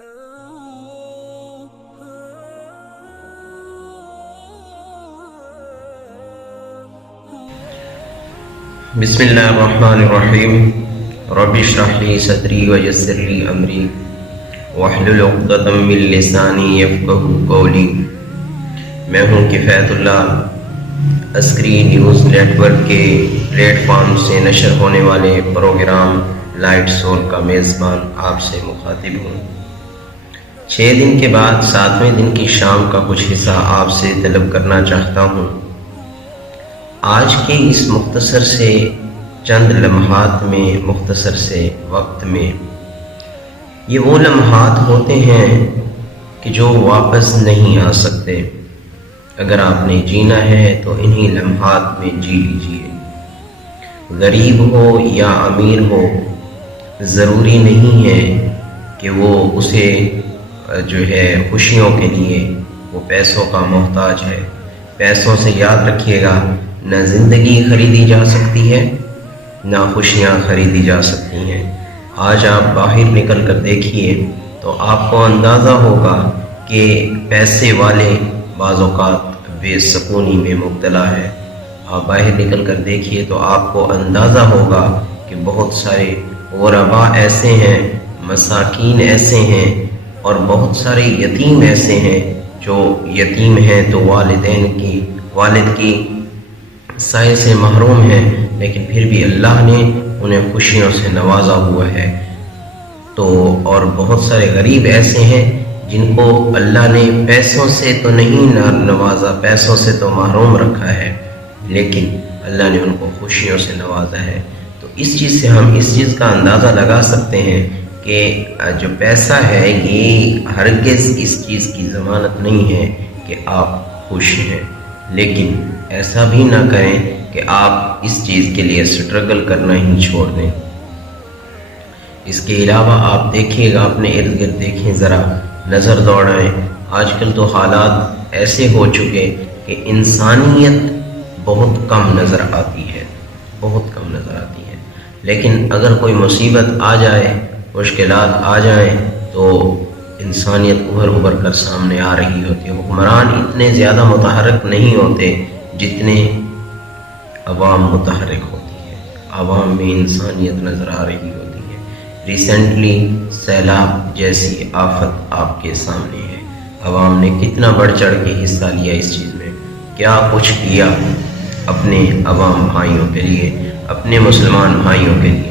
بسم اللہ الرحمن الرحیم رب اشرح لی صدری ویسر لی امری واحلل عقدۃ من لسانی یفقہوا قولی۔ میں ہوں کفایت اللہ، عسکری نیوز نیٹ ورک کے پلیٹ فارم سے نشر ہونے والے پروگرام لائٹ سول کا میزبان آپ سے مخاطب ہوں۔ 6 دن کے بعد 7ویں دن کی شام کا کچھ حصہ آپ سے طلب کرنا چاہتا ہوں۔ آج کے اس مختصر سے چند لمحات میں، مختصر سے وقت میں، یہ وہ لمحات ہوتے ہیں کہ جو واپس نہیں آ سکتے۔ اگر آپ نے جینا ہے تو انہی لمحات میں جی لیجئے۔ غریب ہو یا امیر ہو، ضروری نہیں ہے کہ وہ اسے جو ہے خوشیوں کے لیے وہ پیسوں کا محتاج ہے۔ پیسوں سے یاد رکھیے گا، نہ زندگی خریدی جا سکتی ہے، نہ خوشیاں خریدی جا سکتی ہیں۔ آج آپ باہر نکل کر دیکھیے تو آپ کو اندازہ ہوگا کہ پیسے والے بعض اوقات بے سکونی میں مبتلا ہے۔ آپ باہر نکل کر دیکھیے تو آپ کو اندازہ ہوگا کہ بہت سارے غرباء ایسے ہیں، مساکین ایسے ہیں، اور بہت سارے یتیم ایسے ہیں جو یتیم ہیں تو والد کی سائے سے محروم ہیں، لیکن پھر بھی اللہ نے انہیں خوشیوں سے نوازا ہوا ہے۔ اور بہت سارے غریب ایسے ہیں جن کو اللہ نے پیسوں سے تو نہیں نوازا، پیسوں سے تو محروم رکھا ہے، لیکن اللہ نے ان کو خوشیوں سے نوازا ہے۔ تو اس چیز سے ہم اس چیز کا اندازہ لگا سکتے ہیں کہ جو پیسہ ہے یہ ہرگز اس چیز کی ضمانت نہیں ہے کہ آپ خوش ہیں، لیکن ایسا بھی نہ کریں کہ آپ اس چیز کے لیے سٹرگل کرنا ہی چھوڑ دیں۔ اس کے علاوہ آپ دیکھیے گا، اپنے ارد گرد دیکھیں، ذرا نظر دوڑائیں۔ آج کل تو حالات ایسے ہو چکے کہ انسانیت بہت کم نظر آتی ہے، بہت کم نظر آتی ہے۔ لیکن اگر کوئی مصیبت آ جائے، مشکلات آ جائیں تو انسانیت ابھر کر سامنے آ رہی ہوتی ہے۔ حکمران اتنے زیادہ متحرک نہیں ہوتے جتنے عوام متحرک ہوتی ہے، عوام میں انسانیت نظر آ رہی ہوتی ہے۔ ریسنٹلی سیلاب جیسی آفت آپ کے سامنے ہے، عوام نے کتنا بڑھ چڑھ کے حصہ لیا اس چیز میں، کیا کچھ کیا اپنے عوام بھائیوں کے لیے، اپنے مسلمان بھائیوں کے لیے۔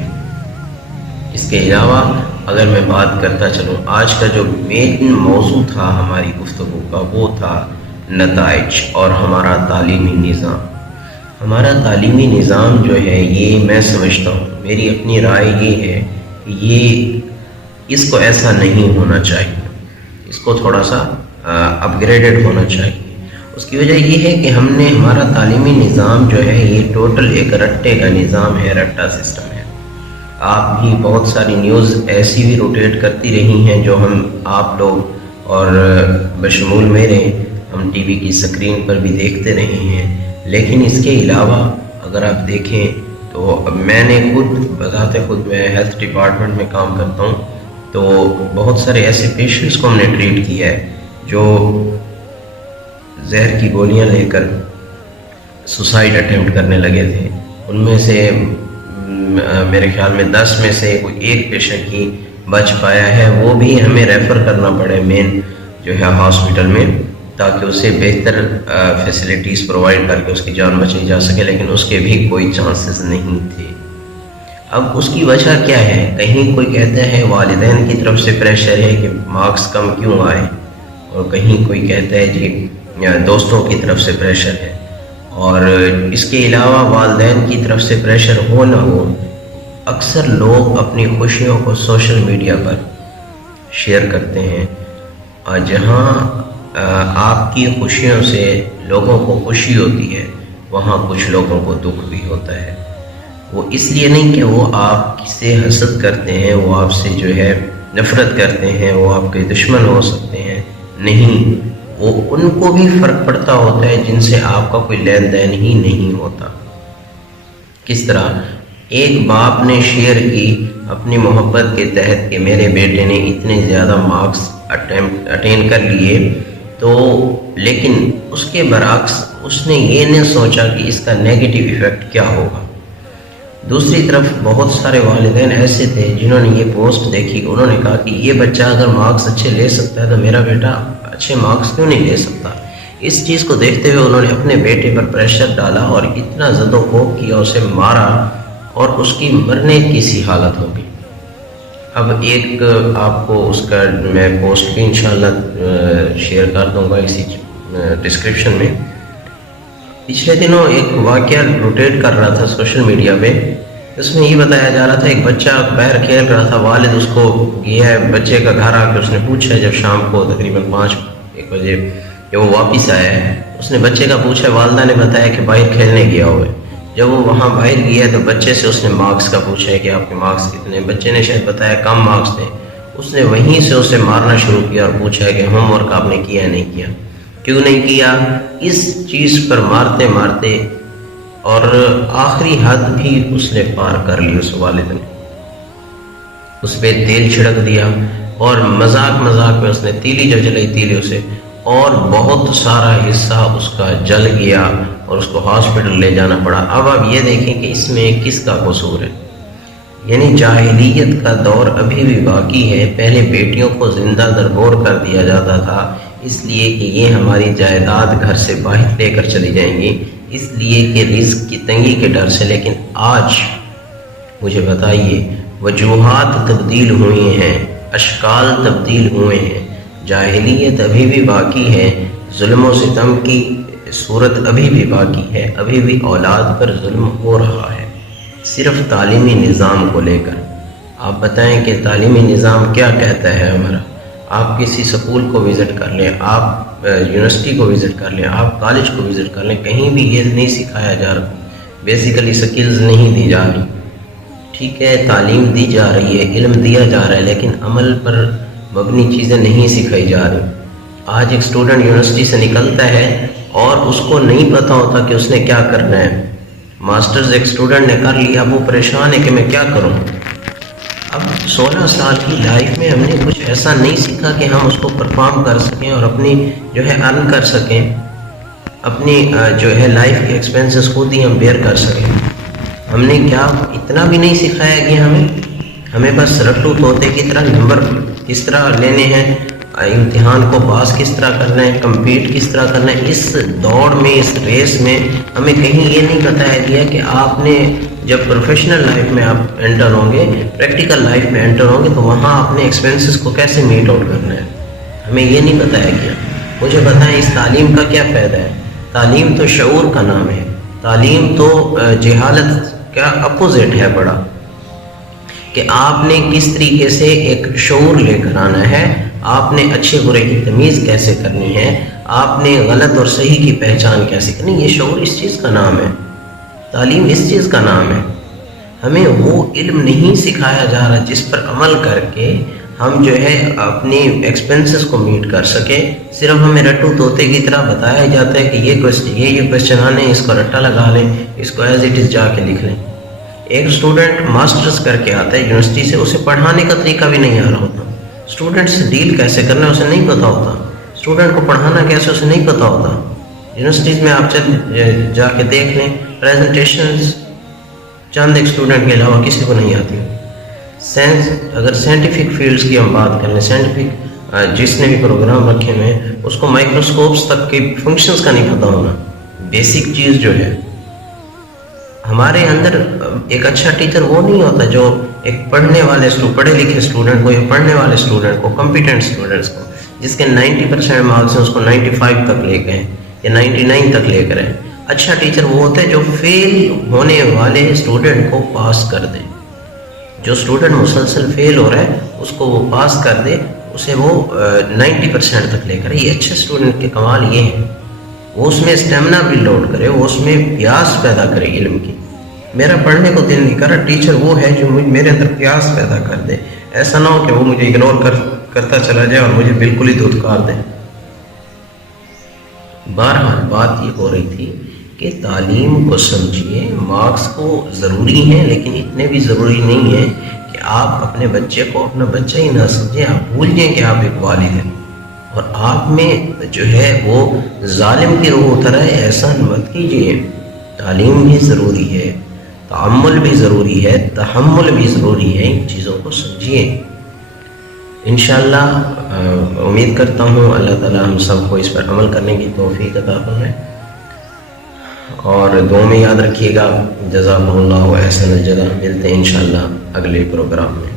اس کے علاوہ اگر میں بات کرتا چلوں، آج کا جو مین موضوع تھا ہماری گفتگو کا وہ تھا نتائج اور ہمارا تعلیمی نظام۔ ہمارا تعلیمی نظام جو ہے یہ میں سمجھتا ہوں، میری اپنی رائے یہ ہے کہ اس کو ایسا نہیں ہونا چاہیے، اس کو تھوڑا سا اپ گریڈڈ ہونا چاہیے۔ اس کی وجہ یہ ہے کہ ہمارا تعلیمی نظام جو ہے یہ ٹوٹل ایک رٹے کا نظام ہے، رٹا سسٹم ہے۔ آپ بھی بہت ساری نیوز ایسی بھی روٹیٹ کرتی رہی ہیں جو آپ لوگ اور بشمول میرے ہم ٹی وی کی سکرین پر بھی دیکھتے رہے ہیں، لیکن اس کے علاوہ اگر آپ دیکھیں تو میں نے بذات خود میں ہیلتھ ڈپارٹمنٹ میں کام کرتا ہوں، تو بہت سارے ایسے پیشنٹس کو ہم نے ٹریٹ کیا ہے جو زہر کی گولیاں لے کر سوسائڈ اٹیمپٹ کرنے لگے تھے۔ ان میں سے میرے خیال میں 10 میں سے کوئی 1 پیشنٹ ہی بچ پایا ہے، وہ بھی ہمیں ریفر کرنا پڑے مین جو ہے ہاسپٹل میں، تاکہ اسے بہتر فیسلٹیز پرووائڈ کر کے اس کی جان بچائی جا سکے، لیکن اس کے بھی کوئی چانسز نہیں تھے۔ اب اس کی وجہ کیا ہے؟ کہیں کوئی کہتا ہے والدین کی طرف سے پریشر ہے کہ مارکس کم کیوں آئے، اور کہیں کوئی کہتا ہے جی دوستوں کی طرف سے پریشر ہے، اور اس کے علاوہ والدین کی طرف سے پریشر ہو نہ ہو، اکثر لوگ اپنی خوشیوں کو سوشل میڈیا پر شیئر کرتے ہیں، اور جہاں آپ کی خوشیوں سے لوگوں کو خوشی ہوتی ہے وہاں کچھ لوگوں کو دکھ بھی ہوتا ہے۔ وہ اس لیے نہیں کہ وہ آپ سے حسد کرتے ہیں، وہ آپ سے جو ہے نفرت کرتے ہیں، وہ آپ کے دشمن ہو سکتے ہیں، نہیں، وہ ان کو بھی فرق پڑتا ہوتا ہے جن سے آپ کا کوئی لین دین ہی نہیں ہوتا۔ کس طرح ایک باپ نے شیئر کی اپنی محبت کے تحت کہ میرے بیٹے نے اتنے زیادہ مارکس اٹین کر لیے، تو لیکن اس کے برعکس اس نے یہ نہیں سوچا کہ اس کا نیگیٹو ایفیکٹ کیا ہوگا۔ دوسری طرف بہت سارے والدین ایسے تھے جنہوں نے یہ پوسٹ دیکھی، انہوں نے کہا کہ یہ بچہ اگر مارکس اچھے لے سکتا ہے تو میرا بیٹا اچھے مارکس کیوں نہیں لے سکتا۔ اس چیز کو دیکھتے ہوئے انہوں نے اپنے بیٹے پر پریشر ڈالا اور اتنا زد و کوب کیا، اسے مارا اور اس کی مرنے کی سی حالت ہو گئی۔ اب ایک آپ کو اس کا میں پوسٹ بھی انشاءاللہ شیئر کر دوں گا اسی ڈسکرپشن میں۔ پچھلے دنوں ایک واقعہ روٹیٹ کر رہا تھا سوشل میڈیا پہ، اس میں یہ بتایا جا رہا تھا ایک بچہ باہر کھیل رہا تھا، والد اس کو گیا ہے بچے کا گھر آ کے اس نے پوچھا، جب شام کو تقریباً 5-1 بجے جب وہ واپس آیا ہے، اس نے بچے کا پوچھا، والدہ نے بتایا کہ باہر کھیلنے گیا ہوا ہے۔ جب وہ وہاں باہر گیا تو بچے سے اس نے مارکس کا پوچھا ہے کہ آپ کے مارکس کتنے، بچے نے شاید بتایا کم مارکس تھے۔ اس نے وہیں سے اسے مارنا شروع کیا اور پوچھا ہے کہ ہوم ورک آپ نے کیا نہیں کیا، کیوں نہیں کیا۔ اس چیز پر مارتے مارتے اور آخری حد بھی اس نے پار کر لی، اس والد نے اس پہ تیل چھڑک دیا اور مذاق میں اس نے تیلی جو جلائی تیلی اسے، اور بہت سارا حصہ اس کا جل گیا اور اس کو ہاسپٹل لے جانا پڑا۔ اب آپ یہ دیکھیں کہ اس میں کس کا قصور ہے، یعنی جاہلیت کا دور ابھی بھی باقی ہے۔ پہلے بیٹیوں کو زندہ درگور کر دیا جاتا تھا، اس لیے کہ یہ ہماری جائیداد گھر سے باہر لے کر چلی جائیں گی، اس لیے کہ رزق کی تنگی کے ڈر سے۔ لیکن آج مجھے بتائیے، وجوہات تبدیل ہوئی ہیں، اشکال تبدیل ہوئے ہیں، جاہلیت ابھی بھی باقی ہے، ظلم و ستم کی صورت ابھی بھی باقی ہے، ابھی بھی اولاد پر ظلم ہو رہا ہے، صرف تعلیمی نظام کو لے کر۔ آپ بتائیں کہ تعلیمی نظام کیا کہتا ہے ہمارا؟ آپ کسی سکول کو وزٹ کر لیں، آپ یونیورسٹی کو وزٹ کر لیں، آپ کالج کو وزٹ کر لیں، کہیں بھی یہ نہیں سکھایا جا رہا، بیسیکلی سکلز نہیں دی جا رہی۔ ٹھیک ہے، تعلیم دی جا رہی ہے، علم دیا جا رہا ہے، لیکن عمل پر مبنی چیزیں نہیں سکھائی جا رہی۔ آج ایک اسٹوڈنٹ یونیورسٹی سے نکلتا ہے اور اس کو نہیں پتہ ہوتا کہ اس نے کیا کرنا ہے۔ ماسٹرز ایک اسٹوڈنٹ نے کر لیا، اب وہ پریشان ہے کہ میں کیا کروں۔ اب 16 سال کی لائف میں ہم نے کچھ ایسا نہیں سیکھا کہ ہم اس کو پرفارم کر سکیں اور اپنی جو ہے ارن کر سکیں، اپنی جو ہے لائف کے ایکسپینسز خود ہی ہم بیئر کر سکیں۔ ہم نے کیا اتنا بھی نہیں سکھایا کہ ہمیں بس رٹو طوطے کی طرح نمبر کس طرح لینے ہیں، امتحان کو پاس کس طرح کرنا ہے، کمپیٹ کس طرح کرنا ہے۔ اس دوڑ میں، اس ریس میں ہمیں کہیں یہ نہیں بتایا گیا کہ آپ نے جب پروفیشنل لائف میں آپ انٹر ہوں گے، پریکٹیکل لائف میں انٹر ہوں گے، تو وہاں اپنے ایکسپینسز کو کیسے میٹ آؤٹ کرنا ہے، ہمیں یہ نہیں بتایا گیا۔ مجھے بتائیں اس تعلیم کا کیا فائدہ ہے؟ تعلیم تو شعور کا نام ہے، تعلیم تو جہالت کا اپوزٹ ہے بڑا، کہ آپ نے کس طریقے سے ایک شعور لے کر آنا ہے، آپ نے اچھے برے کی تمیز کیسے کرنی ہے، آپ نے غلط اور صحیح کی پہچان کیسے کرنی ہے۔ یہ شعور اس چیز کا نام ہے، تعلیم اس چیز کا نام ہے۔ ہمیں وہ علم نہیں سکھایا جا رہا جس پر عمل کر کے ہم جو ہے اپنی ایکسپینسز کو میٹ کر سکیں۔ صرف ہمیں رٹو طوطے کی طرح بتایا جاتا ہے کہ یہ کوشچن آنے، اس کو رٹا لگا لیں، اس کو ایز اٹ از جا کے لکھ لیں۔ ایک اسٹوڈنٹ ماسٹرز کر کے آتا ہے یونیورسٹی سے، اسے پڑھانے کا طریقہ بھی نہیں آ رہا ہوتا، اسٹوڈنٹ سے ڈیل کیسے کرنا ہے اسے نہیں پتہ ہوتا، اسٹوڈنٹ کو پڑھانا کیسے اسے نہیں پتہ ہوتا۔ یونیورسٹیز میں آپ جا کے دیکھ لیں، پریزنٹیشنز چند ایک اسٹوڈنٹ کے علاوہ کسی کو نہیں آتی۔ اگر سائنٹیفک فیلڈز کی ہم بات کر لیں، سائنٹیفک جس نے بھی پروگرام رکھے ہوئے ہیں اس کو مائکروسکوپس تک کے فنکشنز کا نہیں پتہ ہونا، بیسک چیز جو ہے۔ ہمارے اندر ایک اچھا ٹیچر وہ نہیں ہوتا جو ایک پڑھے لکھے اسٹوڈنٹ کو یا پڑھنے والے اسٹوڈنٹ کو، کمپیٹنٹ اسٹوڈنٹس کو، جس کے 90% مارکس ہیں، اس کو 95 تک لے گئے یا 99 تک لے کر آئے۔ اچھا ٹیچر وہ ہوتا ہے جو فیل ہونے والے اسٹوڈنٹ کو پاس کر دے، جو اسٹوڈنٹ مسلسل فیل ہو رہا ہے اس کو وہ پاس کر دے، اسے وہ 90% تک لے کر۔ یہ اچھے اسٹوڈنٹ کے کمال یہ ہے، وہ اس میں اسٹیمنا بھی لوڈ کرے، وہ اس میں پیاس پیدا کرے علم کی۔ میرا پڑھنے کو دل نہیں کر رہا، ٹیچر وہ ہے جو میرے اندر پیاس پیدا کر دے، ایسا نہ ہو کہ وہ مجھے اگنور کرتا چلا جائے اور مجھے بالکل ہی دھتکار دے۔ بہرحال بات یہ ہو رہی تھی کہ تعلیم کو سمجھیے. مارکس کو ضروری ہیں لیکن اتنے بھی ضروری نہیں ہیں کہ آپ اپنے بچے کو اپنا بچہ ہی نہ سمجھیں. آپ بھول جائیں کہ آپ ایک والد ہیں اور آپ میں جو ہے وہ ظالم کی روح اتر ہے. احسان مت کیجیے. تعلیم بھی ضروری ہے، تعامل بھی ضروری ہے، تحمل بھی ضروری ہے. ان چیزوں کو سمجھیے. انشاءاللہ امید کرتا ہوں اللہ تعالیٰ ہم سب کو اس پر عمل کرنے کی توفیق عطا فرمائے. اور دعا میں یاد رکھیے گا. جزاکم اللہ احسن الجزا. ملتے ہیں انشاءاللہ اگلے پروگرام میں.